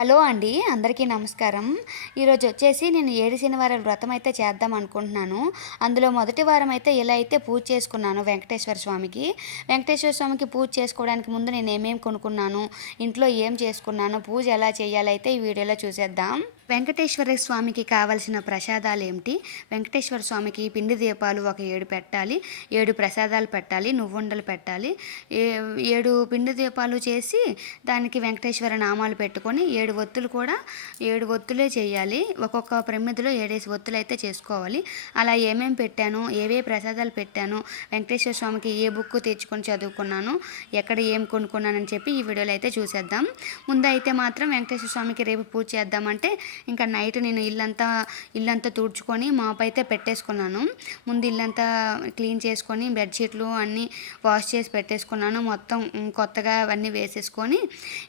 Hello అండి. అందరికీ నమస్కారం. ఈరోజు వచ్చేసి నేను 7 శనివారాల వ్రతం అయితే చేద్దాం అనుకుంటున్నాను. అందులో మొదటి వారం అయితే ఇలా అయితే పూజ చేసుకున్నాను వెంకటేశ్వర స్వామికి. వెంకటేశ్వర స్వామికి పూజ చేసుకోవడానికి ముందు నేను ఏమేమి కొనుక్కున్నాను, ఇంట్లో ఏం చేసుకున్నాను, పూజ ఎలా చేయాలైతే ఈ వీడియోలో చూసేద్దాం. వెంకటేశ్వర స్వామికి కావలసిన ప్రసాదాలు ఏమిటి? వెంకటేశ్వర స్వామికి పిండి దీపాలు ఒక 7 పెట్టాలి. 7 ప్రసాదాలు పెట్టాలి. నువ్వుండలు పెట్టాలి. 7 పిండి దీపాలు చేసి దానికి వెంకటేశ్వర నామాలు పెట్టుకొని 7 ఒత్తులు కూడా 7 ఒత్తులే చేయాలి. ఒక్కొక్క ప్రమిదలో 7 ఒత్తులు అయితే చేసుకోవాలి. అలా ఏమేమి పెట్టాను, ఏవే ప్రసాదాలు పెట్టాను, వెంకటేశ్వర స్వామికి ఏ బుక్ తెచ్చుకొని చదువుకున్నాను, ఎక్కడ ఏం కొనుక్కున్నానని చెప్పి ఈ వీడియోలో అయితే చూసేద్దాం. ముందైతే మాత్రం వెంకటేశ్వర స్వామికి రేపు పూజ చేద్దామంటే ఇంకా నైట్ నేను ఇల్లంతా తుడుచుకొని మాప్ అయితే పెట్టేసుకున్నాను. ముందు ఇల్లంతా క్లీన్ చేసుకొని బెడ్షీట్లు అన్నీ వాష్ చేసి పెట్టేసుకున్నాను. మొత్తం కొత్తగా అవన్నీ వేసేసుకొని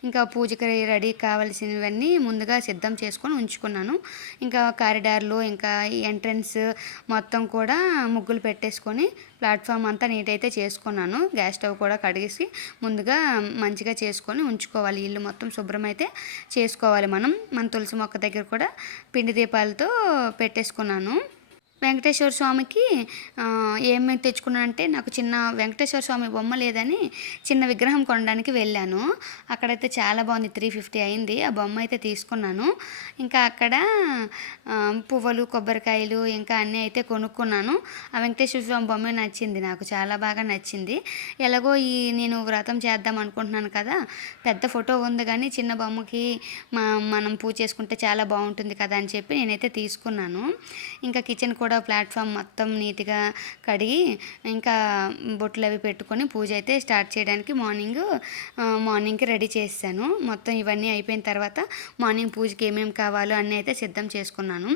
ఇంకా పూజకి రెడీ కావాల్సినవన్నీ ముందుగా సిద్ధం చేసుకొని ఉంచుకున్నాను. ఇంకా కారిడార్లో ఇంకా ఎంట్రన్స్ మొత్తం కూడా ముగ్గులు పెట్టేసుకొని ప్లాట్ఫామ్ అంతా నీట్ అయితే చేసుకున్నాను. గ్యాస్ స్టవ్ కూడా కడిగేసి ముందుగా మంచిగా చేసుకొని ఉంచుకోవాలి. ఇల్లు మొత్తం శుభ్రం అయితే చేసుకోవాలి. మన తులసి మొక్క దగ్గర కూడా పిండి దీపాలతో పెట్టేసుకున్నాను. వెంకటేశ్వర స్వామికి ఏమేమి తెచ్చుకున్నానంటే నాకు చిన్న వెంకటేశ్వర స్వామి బొమ్మ లేదని చిన్న విగ్రహం కొనడానికి వెళ్ళాను. అక్కడైతే చాలా బాగుంది. 350 అయింది. ఆ బొమ్మ అయితే తీసుకున్నాను. ఇంకా అక్కడ పువ్వులు, కొబ్బరికాయలు ఇంకా అన్నీ అయితే కొనుక్కున్నాను. ఆ వెంకటేశ్వర స్వామి బొమ్మ నచ్చింది, నాకు చాలా బాగా నచ్చింది. ఎలాగో నేను వ్రతం చేద్దాం అనుకుంటున్నాను కదా, పెద్ద ఫోటో ఉంది కానీ చిన్న బొమ్మకి మనం పూజ చేసుకుంటే చాలా బాగుంటుంది కదా అని చెప్పి నేనైతే తీసుకున్నాను. ఇంకా కిచెన్ కూడా ప్లాట్ఫామ్ మొత్తం నీట్గా కడిగి ఇంకా బొట్లు అవి పెట్టుకొని పూజ అయితే స్టార్ట్ చేయడానికి మార్నింగ్కి రెడీ చేశాను. మొత్తం ఇవన్నీ అయిపోయిన తర్వాత మార్నింగ్ పూజకి ఏమేమి కావాలో అన్నీ అయితే సిద్ధం చేసుకున్నాను.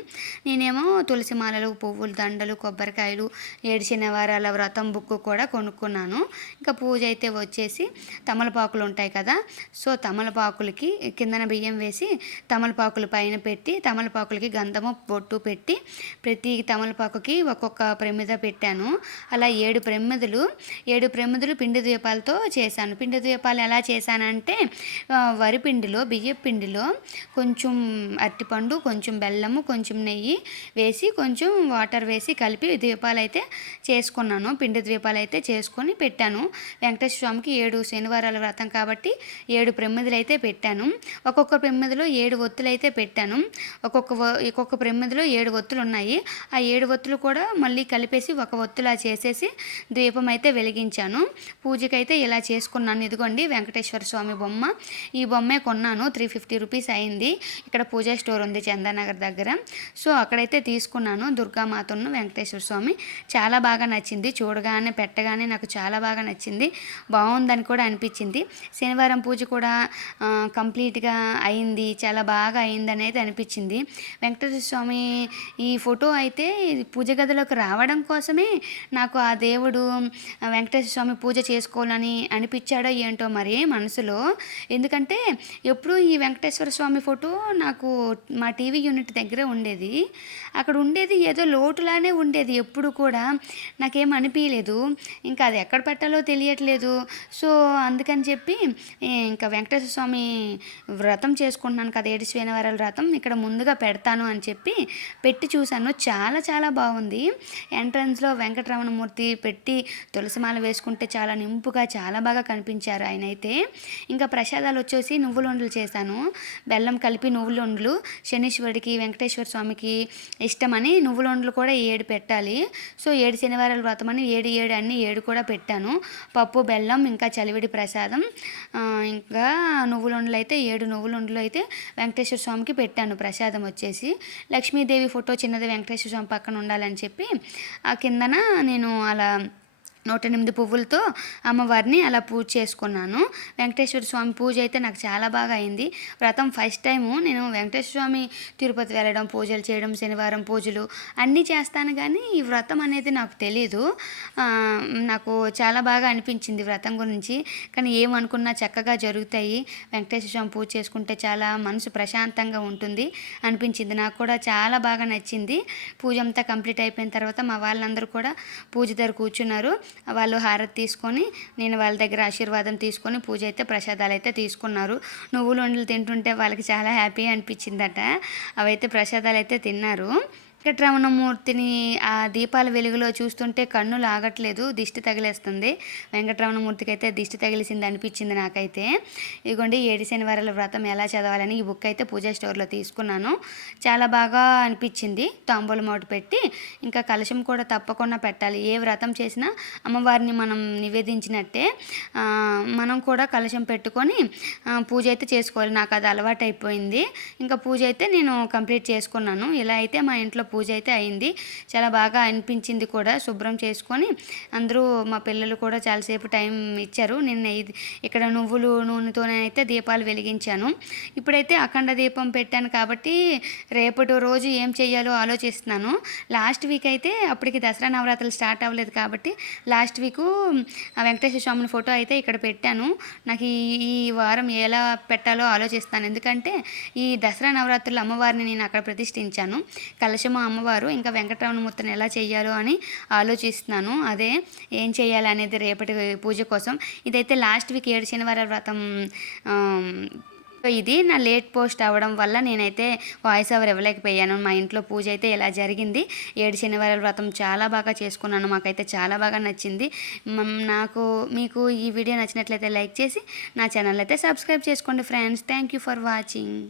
నేనేమో తులసి మాలలు, పువ్వులు, దండలు, కొబ్బరికాయలు, 7 శనివారాల వ్రతం బుక్ కూడా కొనుక్కున్నాను. ఇంకా పూజ అయితే వచ్చేసి తమలపాకులు ఉంటాయి కదా, సో తమలపాకులకి కిందన బియ్యం వేసి తమలపాకులు పైన పెట్టి తమలపాకులకి గంధము బొట్టు పెట్టి ప్రతి తమలపాకుకి ఒక్కొక్క ప్రమిద పెట్టాను. అలా 7 ప్రమిదలు పిండి దీపాలతో చేశాను. పిండి దీపాలు ఎలా చేశానంటే వరిపిండిలో, బియ్యం పిండిలో కొంచెం అరటిపండు, కొంచెం బెల్లము, కొంచెం నెయ్యి వేసి కొంచెం వాటర్ వేసి కలిపి దీపాలు అయితే చేసుకున్నాను. పిండి దీపాలు అయితే చేసుకొని పెట్టాను. వెంకటేశ్వర స్వామికి 7 శనివారాల వ్రతం కాబట్టి 7 ప్రమిదలు అయితే పెట్టాను. ఒక్కొక్క ప్రమిదలో 7 ఒత్తులు అయితే పెట్టాను. ఒక్కొక్క ప్రమిదలో 7 ఒత్తులు ఉన్నాయి. ఆ 7 ఒత్తులు కూడా మళ్ళీ కలిపేసి ఒక ఒత్తులా చేసేసి దీపం అయితే వెలిగించాను. పూజకైతే ఇలా చేసుకున్నాను. ఇదిగోండి వెంకటేశ్వర స్వామి బొమ్మ. ఈ బొమ్మే కొన్నాను. 350 రూపీస్ అయింది. ఇక్కడ పూజా స్టోర్ ఉంది చందానగర్ దగ్గర, సో అక్కడైతే తీసుకున్నాను. దుర్గామాతను, వెంకటేశ్వర స్వామి చాలా బాగా నచ్చింది. చూడగానే పెట్టగానే నాకు చాలా బాగా నచ్చింది. బాగుందని కూడా అనిపించింది. శనివారం పూజ కూడా కంప్లీట్గా అయింది, చాలా బాగా అయిందని అయితే అనిపించింది. వెంకటేశ్వర స్వామి ఈ ఫోటో అయితే పూజ గదిలోకి రావడం కోసమే నాకు ఆ దేవుడు వెంకటేశ్వర స్వామి పూజ చేసుకోవాలని అనిపించాడో ఏంటో మరి మనసులో. ఎందుకంటే ఎప్పుడూ ఈ వెంకటేశ్వర స్వామి ఫోటో నాకు మా టీవీ యూనిట్ దగ్గర ఉండేది. అక్కడ ఉండేది ఏదో లోటులానే ఉండేది. ఎప్పుడు కూడా నాకేం అనిపించలేదు. ఇంకా అది ఎక్కడ పెట్టాలో తెలియట్లేదు. సో అందుకని చెప్పి ఇంకా వెంకటేశ్వర స్వామి వ్రతం చేసుకుంటున్నాను కదా, 7 శనివారాల వ్రతం, ఇక్కడ ముందుగా పెడతాను అని చెప్పి పెట్టి చూశాను. చాలా చాలా బాగుంది. ఎంట్రన్స్లో వెంకటరమణమూర్తి పెట్టి తులసిమాల వేసుకుంటే చాలా నింపుగా చాలా బాగా కనిపించారు ఆయన అయితే. ఇంకా ప్రసాదాలు వచ్చేసి నువ్వుల ఉండలు చేశాను. బెల్లం కలిపి నువ్వుల ఉండలు శనీశ్వరుడికి, వెంకటేశ్వర స్వామికి ఇష్టమని నువ్వుల ఉండలు కూడా 7 పెట్టాలి. సో 7 శనివారాల వ్రతం అని 7 అన్నీ 7 కూడా పెట్టాను. పప్పు, బెల్లం, ఇంకా చలివిడి ప్రసాదం, ఇంకా నువ్వుల ఉండలు అయితే 7 నువ్వుల ఉండలు అయితే వెంకటేశ్వర స్వామికి పెట్టాను. ప్రసాదం వచ్చేసి లక్ష్మీదేవి ఫోటో చిన్నది వెంకటేశ్వర స్వామి పక్కన ఉండాలని చెప్పి ఆ కిందన నేను అలా 108 పువ్వులతో అమ్మవారిని అలా పూజ చేసుకున్నాను. వెంకటేశ్వర స్వామి పూజ అయితే నాకు చాలా బాగా అయింది. వ్రతం ఫస్ట్ టైము నేను వెంకటేశ్వర స్వామి తిరుపతి వెళ్ళడం, పూజలు చేయడం, శనివారం పూజలు అన్నీ చేస్తాను కానీ ఈ వ్రతం అనేది నాకు తెలీదు. నాకు చాలా బాగా అనిపించింది వ్రతం గురించి. కానీ ఏమనుకున్నా చక్కగా జరుగుతాయి. వెంకటేశ్వర స్వామి పూజ చేసుకుంటే చాలా మనసు ప్రశాంతంగా ఉంటుంది అనిపించింది. నాకు కూడా చాలా బాగా నచ్చింది. పూజ అంతా కంప్లీట్ అయిపోయిన తర్వాత మా వాళ్ళందరూ కూడా పూజ దగ్గర కూర్చున్నారు. వాళ్ళు హారతి తీసుకొని నేను వాళ్ళ దగ్గర ఆశీర్వాదం తీసుకొని పూజ అయితే ప్రసాదాలు అయితే తీసుకున్నారు. నువ్వులు ఉండలు తింటుంటే వాళ్ళకి చాలా హ్యాపీ అనిపించిందట. అవైతే ప్రసాదాలు అయితే తిన్నారు. వెంకటరమణమూర్తిని ఆ దీపాల వెలుగులో చూస్తుంటే కన్నులు ఆగట్లేదు, దిష్టి తగిలేస్తుంది. వెంకటరమణమూర్తికి అయితే దిష్టి తగిలిసింది అనిపించింది నాకైతే. ఇదిగోండి 7 శనివారాల వ్రతం ఎలా చదవాలని ఈ బుక్ అయితే పూజా స్టోర్లో తీసుకున్నాను. చాలా బాగా అనిపించింది. తాంబూలం ఒకటి పెట్టి ఇంకా కలశం కూడా తప్పకుండా పెట్టాలి. ఏ వ్రతం చేసినా అమ్మవారిని మనం నివేదించినట్టే మనం కూడా కలశం పెట్టుకొని పూజ అయితే చేసుకోవాలి. నాకు అది అలవాటు అయిపోయింది. ఇంకా పూజ అయితే నేను కంప్లీట్ చేసుకున్నాను. ఇలా అయితే మా ఇంట్లో పూజ అయితే అయింది. చాలా బాగా అనిపించింది కూడా. శుభ్రం చేసుకొని అందరూ మా పిల్లలు కూడా చాలాసేపు టైం ఇచ్చారు. నిన్న ఇక్కడ నువ్వులు నూనెతోనే అయితే దీపాలు వెలిగించాను. ఇప్పుడైతే అఖండ దీపం పెట్టాను కాబట్టి రేపటి రోజు ఏం చేయాలో ఆలోచిస్తున్నాను. లాస్ట్ వీక్ అయితే అప్పటికి దసరా నవరాత్రులు స్టార్ట్ అవ్వలేదు కాబట్టి లాస్ట్ వీకు వెంకటేశ్వర స్వామి ఫోటో అయితే ఇక్కడ పెట్టాను. నాకు ఈ వారం ఎలా పెట్టాలో ఆలోచిస్తాను. ఎందుకంటే ఈ దసరా నవరాత్రులు అమ్మవారిని నేను అక్కడ ప్రతిష్ఠించాను. కలశము అమ్మవారు, ఇంకా వెంకటరమణమూర్తిని ఎలా చేయాలో అని ఆలోచిస్తున్నాను. అదే ఏం చేయాలి అనేది రేపటి పూజ కోసం. ఇదైతే లాస్ట్ వీక్ 7 శనివారాల వ్రతం. ఇది నా లేట్ పోస్ట్ అవ్వడం వల్ల నేనైతే వాయిస్ ఓవర్ ఇవ్వలేకపోయాను. మా ఇంట్లో పూజ అయితే ఇలా జరిగింది. 7 శనివారాల వ్రతం చాలా బాగా చేసుకున్నాను. మాకైతే చాలా బాగా నచ్చింది. మీకు ఈ వీడియో నచ్చినట్లయితే లైక్ చేసి నా ఛానల్ అయితే సబ్స్క్రైబ్ చేసుకోండి friends. Thank you for watching.